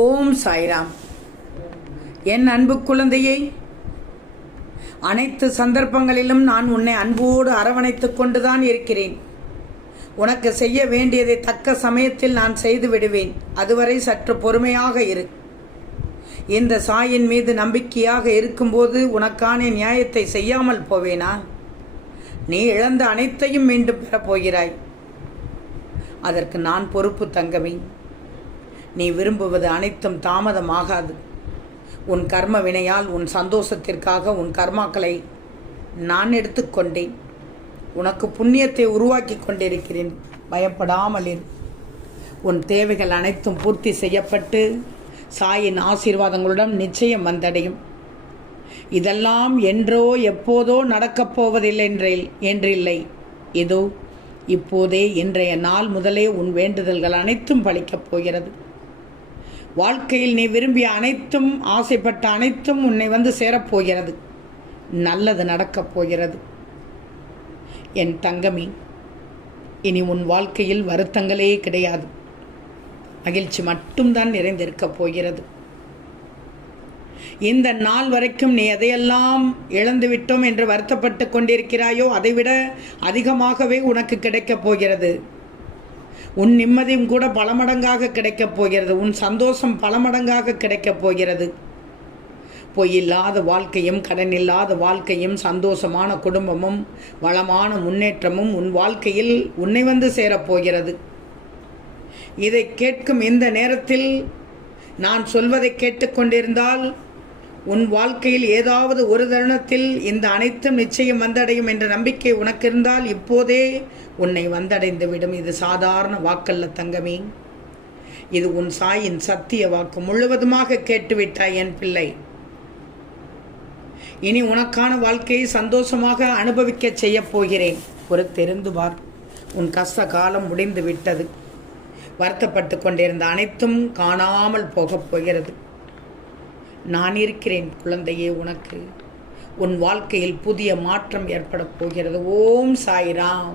ஓம் சாய்ராம். என் அன்பு குழந்தையை, அனைத்து சந்தர்ப்பங்களிலும் நான் உன்னை அன்போடு அரவணைத்துக் கொண்டுதான் இருக்கிறேன். உனக்கு செய்ய வேண்டியதை தக்க சமயத்தில் நான் செய்து விடுவேன். அதுவரை சற்று பொறுமையாக இரு. இந்த சாயின் மீது நம்பிக்கையாக இருக்கும்போது உனக்கான நியாயத்தை செய்யாமல் போவேனா? நீ இழந்த அனைத்தையும் மீண்டும் பெறப்போகிறாய். அதற்கு நான் பொறுப்பு தங்கமே. நீ விரும்புவது அனைத்தும் தாமதமாகாது. உன் கர்ம வினையால் உன் சந்தோஷத்திற்காக உன் கர்மாக்களை நான் எடுத்துக்கொண்டேன். உனக்கு புண்ணியத்தை உருவாக்கி கொண்டிருக்கிறேன். பயப்படாமல் இரு. உன் தேவைகள் அனைத்தும் பூர்த்தி செய்யப்பட்டு சாயின் ஆசீர்வாதங்களுடன் நிச்சயம் வந்தடையும். இதெல்லாம் என்றோ எப்போதோ நடக்கப் போவதில்லை என்றில்லை. இதோ இப்போதே இன்றைய நாள் முதலே உன் வேண்டுதல்கள் அனைத்தும் பலிக்கப் போகிறது. வாழ்க்கையில் நீ விரும்பிய அனைத்தும், ஆசைப்பட்ட அனைத்தும் உன்னை வந்து சேரப்போகிறது. நல்லது நடக்கப் போகிறது. என் தங்கமே, இனி உன் வாழ்க்கையில் வருத்தங்களே கிடையாது. மகிழ்ச்சி மட்டும்தான் நிறைந்திருக்கப் போகிறது. இந்த நாள் வரைக்கும் நீ எதையெல்லாம் இழந்து விட்டோம் என்று வருத்தப்பட்டு கொண்டிருக்கிறாயோ அதைவிட அதிகமாகவே உனக்கு கிடைக்கப் போகிறது. உன் நிம்மதியும் கூட பல மடங்காக கிடைக்கப் போகிறது. உன் சந்தோஷம் பல மடங்காக கிடைக்கப் போகிறது. பொய்யில்லாத வாழ்க்கையும், கடன் இல்லாத வாழ்க்கையும், சந்தோஷமான குடும்பமும், வளமான முன்னேற்றமும் உன் வாழ்க்கையில் உன்னை வந்து சேரப்போகிறது. இதை கேட்கும் இந்த நேரத்தில் நான் சொல்வதை கேட்டுக்கொண்டிருந்தால் உன் வாழ்க்கையில் ஏதாவது ஒரு தருணத்தில் இந்த அனைத்தும் நிச்சயம் வந்தடையும் என்ற நம்பிக்கை உனக்கு இருந்தால் இப்போதே உன்னை வந்தடைந்து விடும். இது சாதாரண வாக்கல்ல தங்கமே. இது உன் சாயின் சத்திய வாக்கு. முழுவதுமாக கேட்டுவிட்டாய் என் பிள்ளை. இனி உனக்கான வாழ்க்கையை சந்தோஷமாக அனுபவிக்க செய்ய போகிறேன். பொறுத்திருந்து பார். உன் கஷ்ட காலம் முடிந்து விட்டது. வருத்தப்பட்டு கொண்டிருந்த அனைத்தும் காணாமல் போகப் போகிறது. நான் இருக்கிறேன் குழந்தையே. உனக்கு உன் வாழ்க்கையில் புதிய மாற்றம் ஏற்பட போகிறது. ஓம் சாய்ராம்.